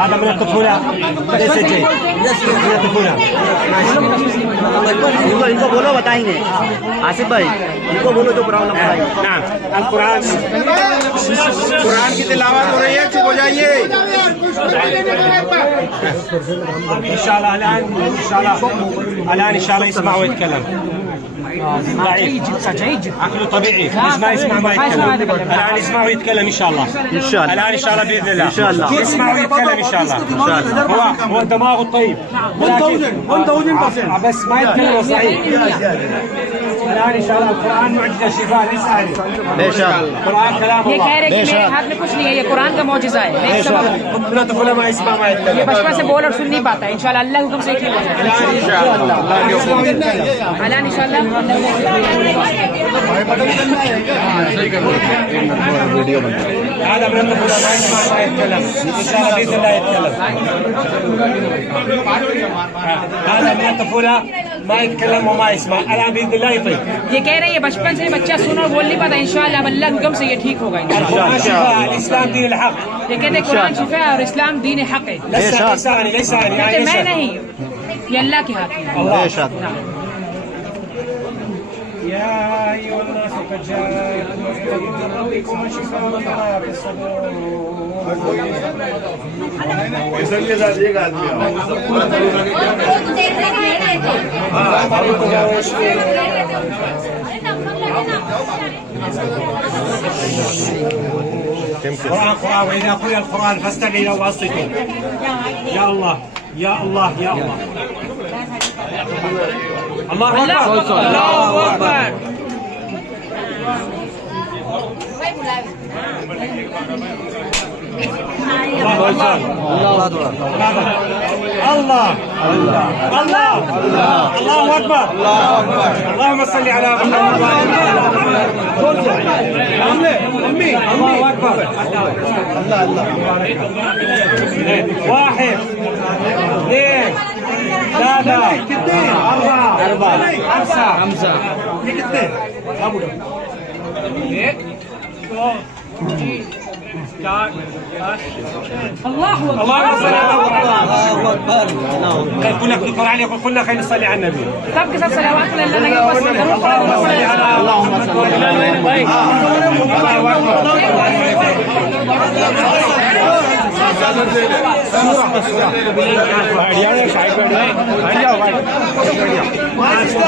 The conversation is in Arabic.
هذا من الطفولة ليس جيد من الطفولة. इनको बोलो बताएंगे आसिफ भाई, इनको बोलो जो प्रॉब्लम बताएंगे. نعم القرآن कुरान की तिलावत हो रही है, चुप हो जाइए. إن شاء الله الآن إن شاء الله يسمع ويتكلم. ضعيف جيد عقله طبيعي، ليش ما يسمع ما يتكلم؟ الآن يسمع ويتكلم إن شاء الله. ان شاء الله الآن إن شاء الله بإذن الله. إن شاء الله. يسمع ويتكلم إن شاء الله. هو دماغه طيب، بس ما يتكلم صحيح. الآن إن شاء الله القرآن معجزة شفاء ليس عليه. बेशक القرآن كلام ये الله. कह रहे हैं कि मेरे हाथ में कुछ नहीं है, ये कुरान का मौजिज़ा है. एक सबब من الطفولة ما يسمع ما ये يتكلم. बचपन से बोल और सुन नहीं पाता है. इंशाल्लाह अल्लाह के हुक्म से ठीक हो जाएगा. अल्लाह इंशाल्लाह هذا من الطفولة ما يسمع ما يتكلم. إن شاء الله بإذن الله يتكلم. هذا من الطفولة ما يتكلم وما يسمع. الآن بإذن الله يطيب. ये कह रहे हैं ये बचपन से बच्चा सुन और बोल नहीं पाता. इंशाल्लाह अल्लाह के हुक्म से ये ठीक होगा. القرآن شفاء، الإسلام दीन الحق. ये कहते हैं कुरान शिफा है और इस्लाम दीन हक है. ليس عني कहते मैं नहीं, ये अल्लाह के हाथ में. बेशक يا أيها الناس قد جاءكم موعظة من ربكم وشفاء لما في الصدور. इसके साथ एक आदमी قرآن وإذا قرئ القرآن فاستمعوا وأنصتوا. يا الله يا الله يا الله. الله أكبر الله أكبر. الله الله أكبر. اللهم صل على محمد الله أكبر. واحد اثنين ثلاثة أربعة خمسة الله أكبر. اللهم صل على محمد. يقول لك القرآن يقول كلنا خير نصلي على النبي. सबके सब सलावत अल्लाह के पास करो. اللهم صل على محمد.